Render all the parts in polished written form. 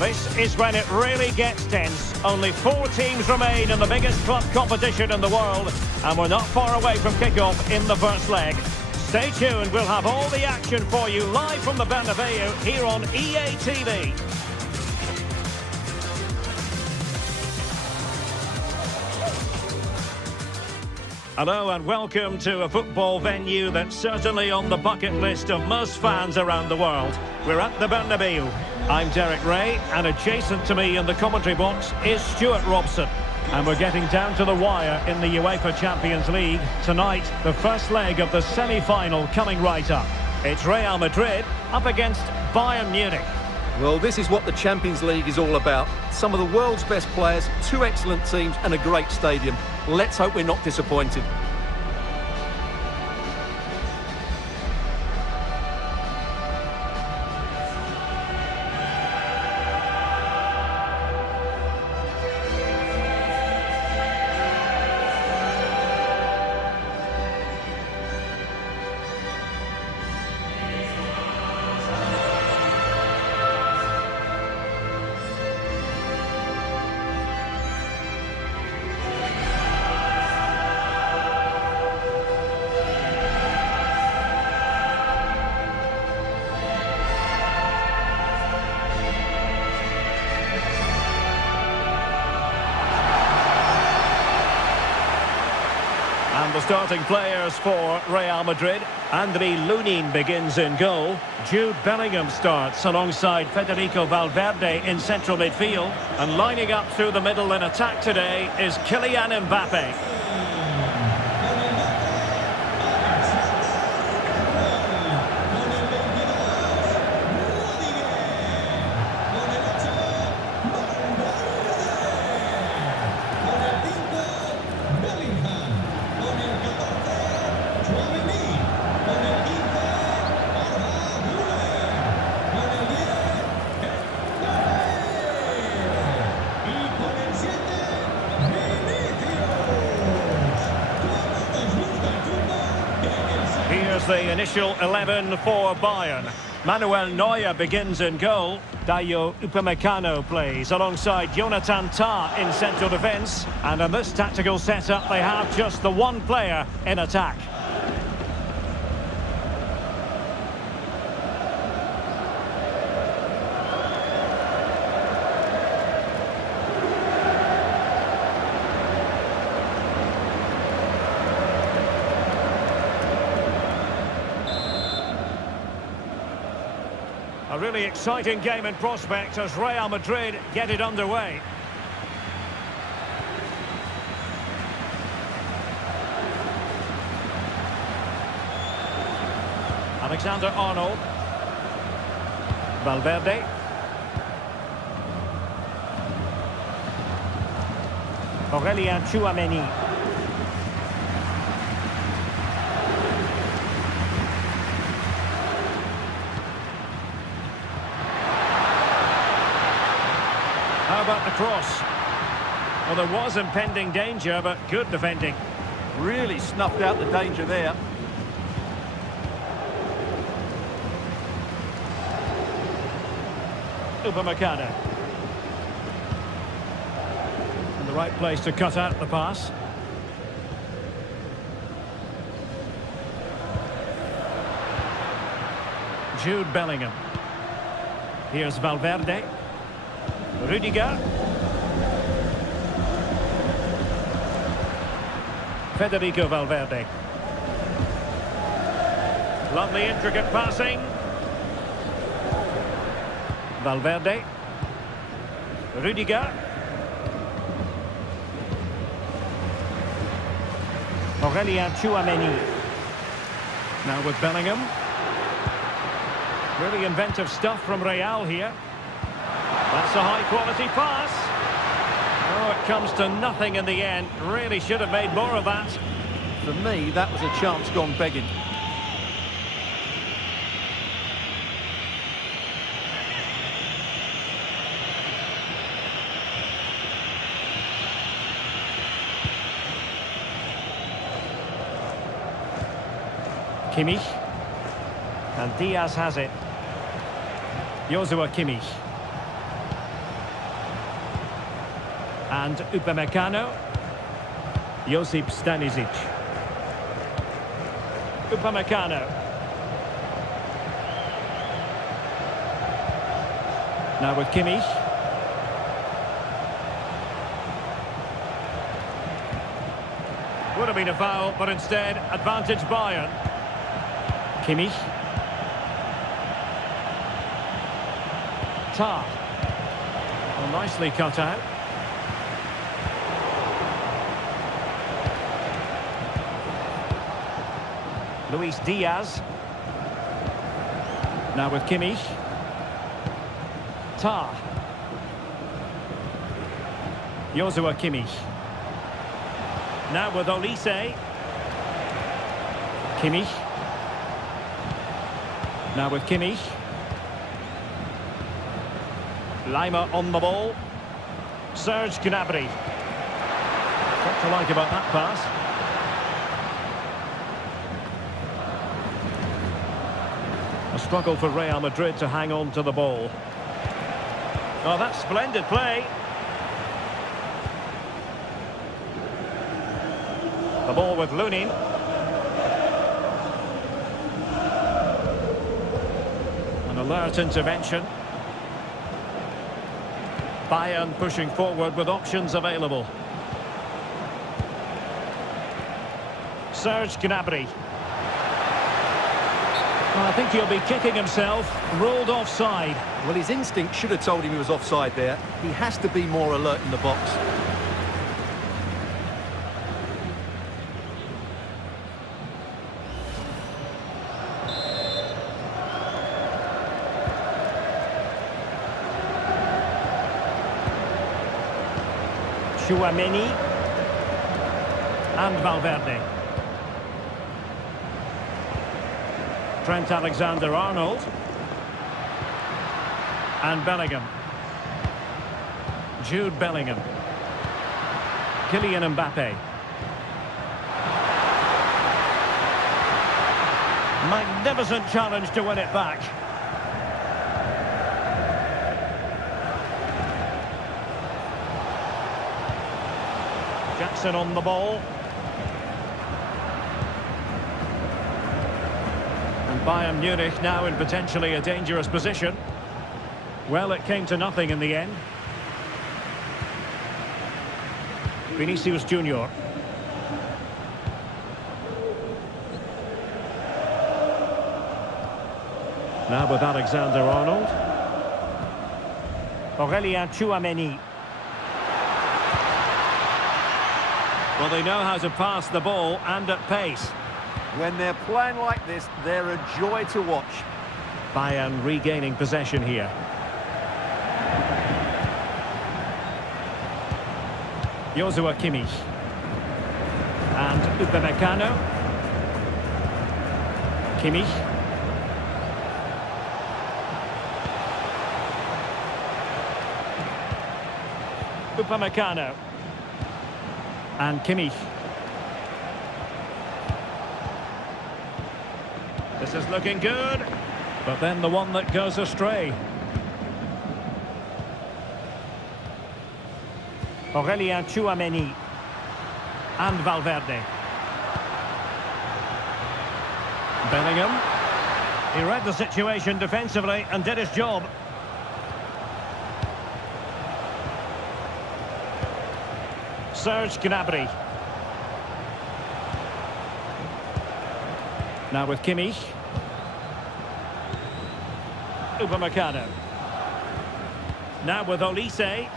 This is when it really gets tense. Only 4 teams remain in the biggest club competition in the world, and we're not far away from kickoff in the first leg. Stay tuned, we'll have all the action for you live from the Bernabeu here on EA TV. Hello and welcome to a football venue that's certainly on the bucket list of most fans around the world. We're at the Bernabeu. I'm Derek Ray, and adjacent to me in the commentary box is Stuart Robson. And we're getting down to the wire in the UEFA Champions League. Tonight, the first leg of the semi-final coming right up. It's Real Madrid up against Bayern Munich. Well, this is what the Champions League is all about. Some of the world's best players, 2 excellent teams and a great stadium. Let's hope we're not disappointed. And the starting players for Real Madrid. Andriy Lunin begins in goal. Jude Bellingham starts alongside Federico Valverde in central midfield. And lining up through the middle in attack today is Kylian Mbappe. Here's the initial 11 for Bayern. Manuel Neuer begins in goal. Dayo Upamecano plays alongside Jonathan Tah in central defence. And in this tactical setup, they have just the one player in attack. A really exciting game in prospect as Real Madrid get it underway. Alexander-Arnold. Valverde. Aurélien Tchouameni. How about the cross? Well, there was impending danger, but good defending. Really snuffed out the danger there. Upamecano. In the right place to cut out the pass. Jude Bellingham. Here's Valverde. Rudiger. Federico Valverde. Lovely intricate passing. Valverde. Rudiger. Aurélien Tchouameni. Now with Bellingham. Really inventive stuff from Real here. That's a high-quality pass. Oh, it comes to nothing in the end. Really should have made more of that. For me, that was a chance gone begging. Kimmich. And Diaz has it. Joshua Kimmich. And Upamecano. Josip Stanisic. Upamecano. Now with Kimmich. Would have been a foul, but instead, advantage Bayern. Kimmich. Tah. Well, nicely cut out. Luis Diaz. Now with Kimmich. Tah. Joshua Kimmich. Now with Olise. Kimmich. Now with Kimmich. Lima on the ball. Serge Gnabry. What to like about that pass? A struggle for Real Madrid to hang on to the ball. Oh, that's splendid play. The ball with Lunin. An alert intervention. Bayern pushing forward with options available. Serge Gnabry. Well, I think he'll be kicking himself. Ruled offside. Well, his instinct should have told him he was offside there. He has to be more alert in the box. Tchouaméni and Valverde. Trent Alexander-Arnold and Bellingham. Jude Bellingham. Kylian Mbappe. Magnificent challenge to win it back. Jackson on the ball. And Bayern Munich now in potentially a dangerous position. Well, it came to nothing in the end. Vinicius Junior. Now with Alexander-Arnold. Aurélien Tchouaméni. Well, they know how to pass the ball and at pace. When they're playing like this, they're a joy to watch. Bayern regaining possession here. Joshua Kimmich. And Upamecano. Kimmich. Upamecano. And Kimmich. This is looking good, but then the one that goes astray. Aurélien Tchouaméni and Valverde. Bellingham. He read the situation defensively and did his job. Serge Gnabry. Now with Kimmich. Upamecano. Now with Olise.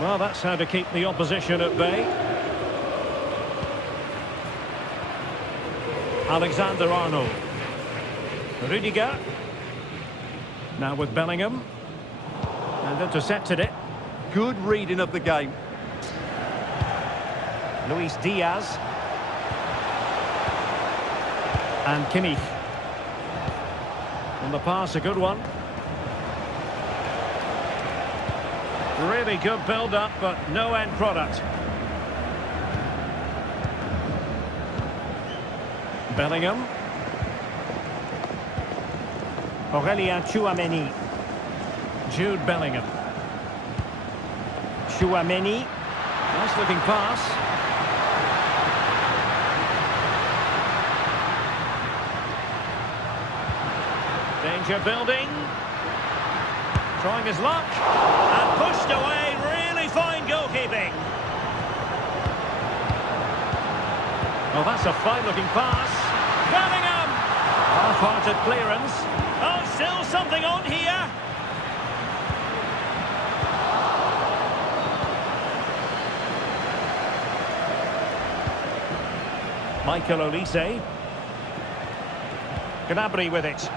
Well, that's how to keep the opposition at bay. Alexander-Arnold. Rudiger. Now with Bellingham. And intercepted it. Good reading of the game. Luis Diaz. And Kimmich. On the pass, a good one. Really good build-up, but no end product. Bellingham. Aurélien Tchouaméni. Jude Bellingham. Chouameni. Nice looking pass. Danger building. Trying his luck. And pushed away. Really fine goalkeeping. Oh, that's a fine-looking pass. Bellingham! Half-hearted clearance. Oh, still something on here. Michael Olise. Gnabry with it.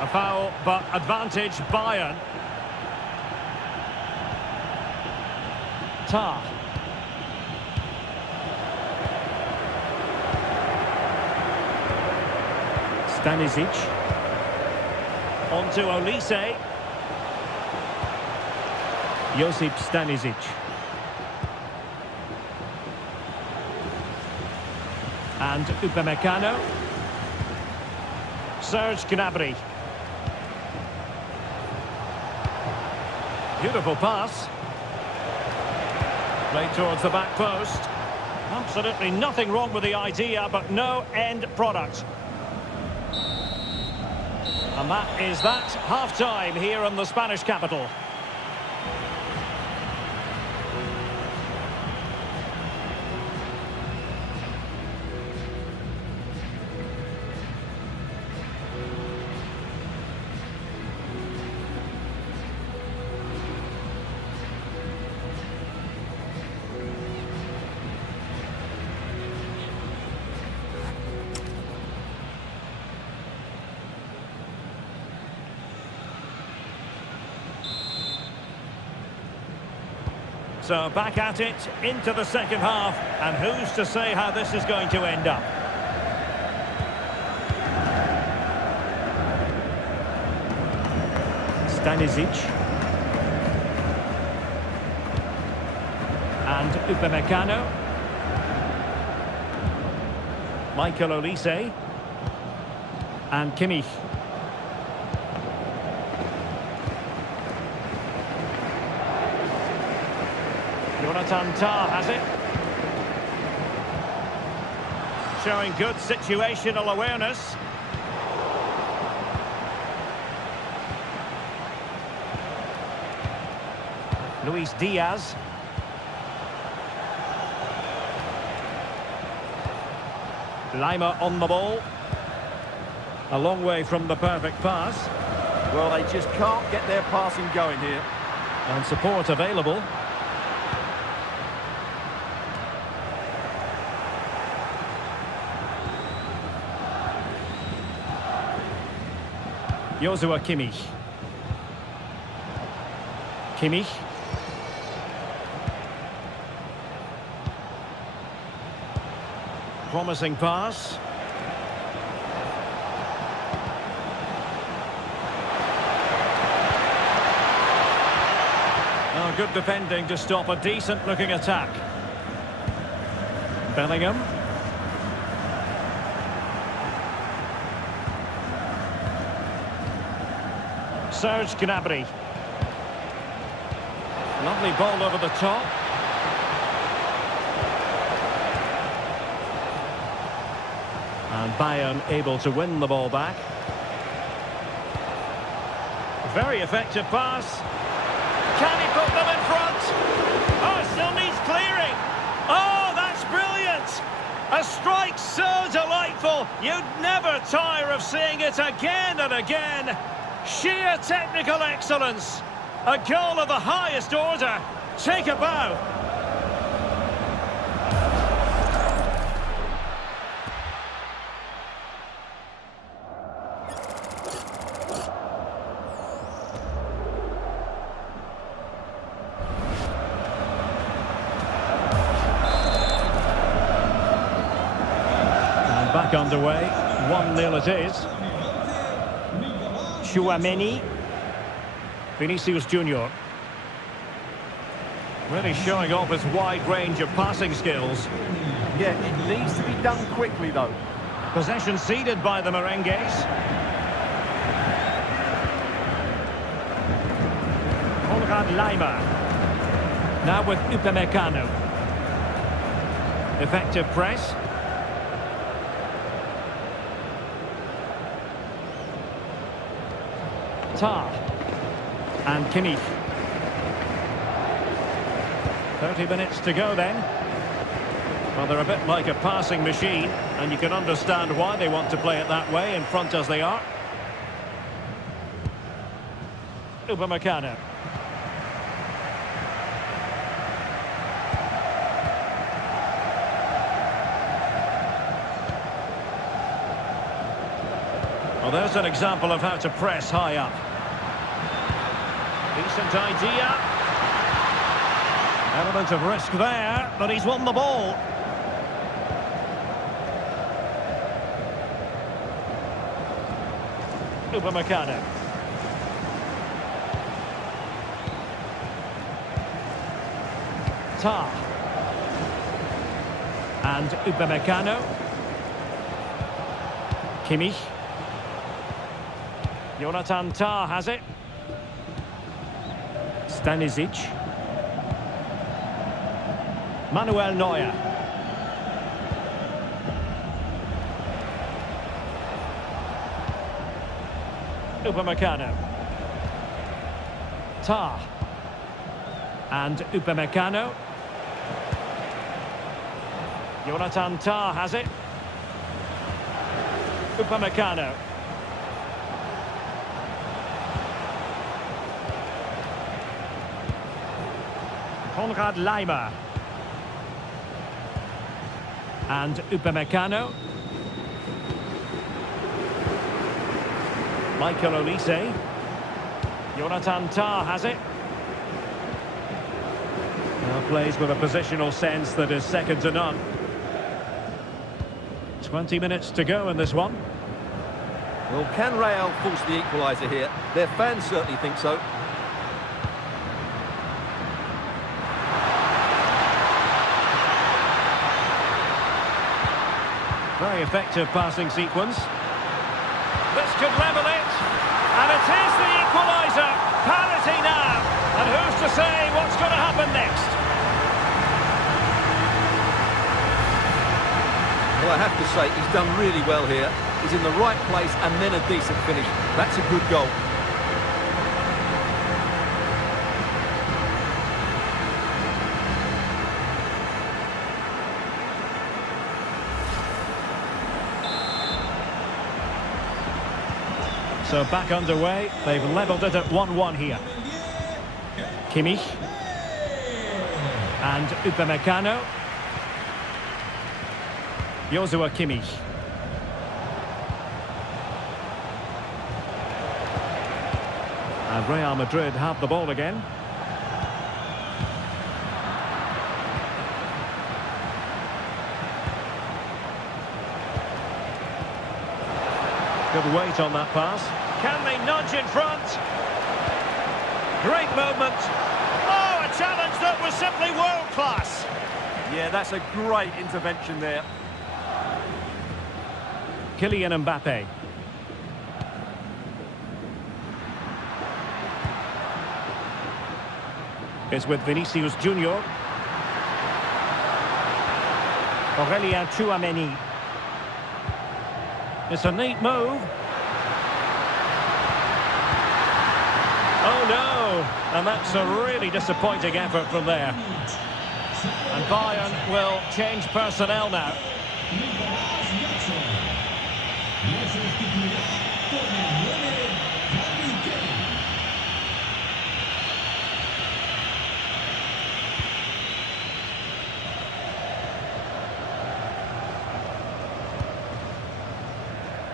A foul, but advantage Bayern. Tar. Stanisic. On to Olise. Josip Stanisic. And Upamecano. Serge Gnabry. Beautiful pass. Played towards the back post. Absolutely nothing wrong with the idea, but no end product. And that is that. Half-time here in the Spanish capital. So back at it, into the second half, and who's to say how this is going to end up? Stanisic. And Upamecano. Michael Olise. And Kimmich. Jonathan Tah has it. Showing good situational awareness. Luis Diaz. Lima on the ball. A long way from the perfect pass. Well, they just can't get their passing going here. And support available. Joshua Kimmich. Kimmich. Promising pass. Oh, good defending to stop a decent-looking attack. Bellingham. Serge Gnabry. Lovely ball over the top. And Bayern able to win the ball back. Very effective pass. Can he put them in front? Oh, still needs clearing. Oh, that's brilliant. A strike so delightful. You'd never tire of seeing it again and again. Sheer technical excellence. A goal of the highest order. Take a bow. And back underway. 1-0 it is. Chouameni. Vinicius Junior. Really showing off his wide range of passing skills. Yeah, it needs to be done quickly, though. Possession ceded by the Merengues. Konrad Lima. Now with Upamecano. Effective press. Tar. And Kimmich. 30 minutes to go then. Well, they're a bit like a passing machine, and you can understand why they want to play it that way, in front as they are. Upamecano. Well, there's an example of how to press high up. Decent idea. Element of risk there, but he's won the ball. Upamecano. Tar. And Upamecano. Kimmich. Jonathan Tah has it. Stanisic. Manuel Neuer. Upamecano. Tah. And Upamecano. Jonathan Tah has it. Upamecano. Konrad Laimer. And Upamecano. Michael Olise. Jonathan Tah has it. Now plays with a positional sense that is second to none. 20 minutes to go in this one. Well, can Real force the equaliser here? Their fans certainly think so. Very effective passing sequence. This could level it. And it is the equaliser. Parity now. And who's to say what's going to happen next? Well, I have to say, he's done really well here. He's in the right place and then a decent finish. That's a good goal. So back underway. They've levelled it at 1-1 here. Kimmich. And Upamecano. Joshua Kimmich. And Real Madrid have the ball again. Good weight on that pass. Can they nudge in front? Great movement. Oh, a challenge that was simply world class. Yeah, that's a great intervention there. Kylian Mbappe. Is with Vinicius Junior. Aurelien Tchouameni. It's a neat move. Oh no! And that's a really disappointing effort from there. And Bayern will change personnel now.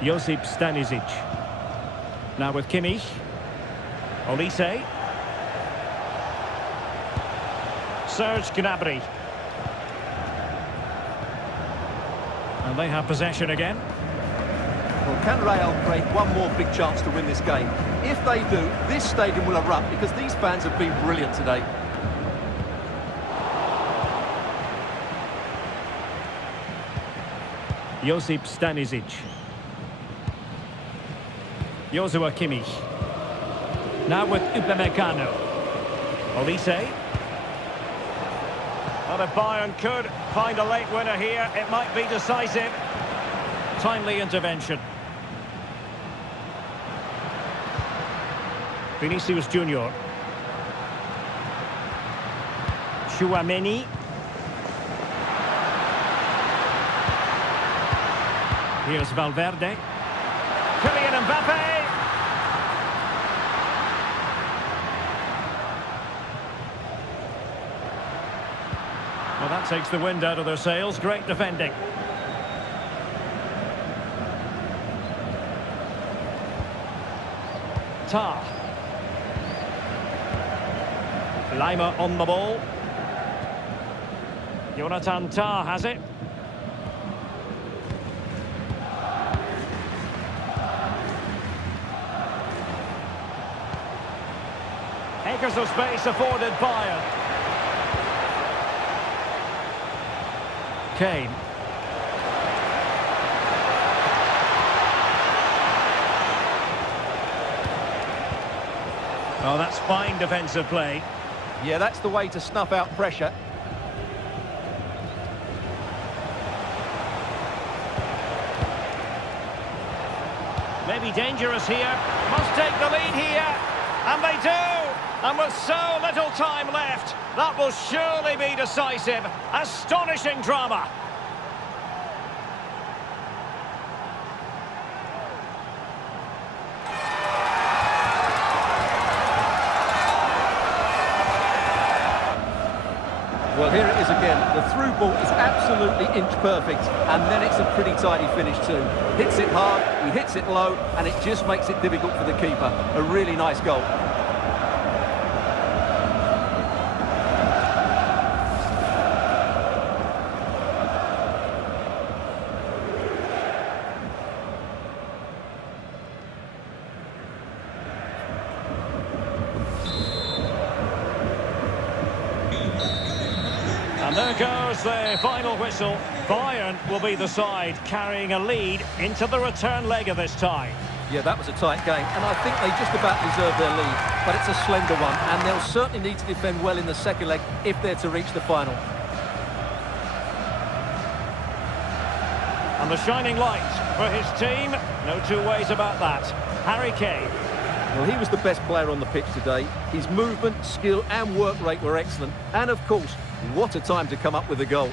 Josip Stanisic. Now with Kimmich. Olise. Serge Gnabry. And they have possession again. Well, can Real create one more big chance to win this game? If they do, this stadium will erupt because these fans have been brilliant today. Josip Stanisic. Joshua Kimmich. Now with Upamecano. Olise. Well, if Bayern could find a late winner here, it might be decisive. Timely intervention. Vinicius Junior. Chouameni. Here's Valverde. Kylian Mbappe. Well, that takes the wind out of their sails. Great defending. Tah. Lima on the ball. Jonathan Tah has it. Acres of space afforded Bayern. Kane. Oh, that's fine defensive play. Yeah, that's the way to snuff out pressure. Maybe dangerous here. Must take the lead here. And they do! And with so little time left, that will surely be decisive. Astonishing drama. Well, here it is again. The through ball is absolutely inch perfect, and then it's a pretty tidy finish too. Hits it hard, he hits it low, and it just makes it difficult for the keeper. A really nice goal. And there goes the final whistle. Bayern will be the side carrying a lead into the return leg of this tie. Yeah, that was a tight game, and I think they just about deserve their lead. But it's a slender one, and they'll certainly need to defend well in the second leg if they're to reach the final. And the shining light for his team, no two ways about that. Harry Kane. Well, he was the best player on the pitch today. His movement, skill and work rate were excellent. And of course, what a time to come up with a goal.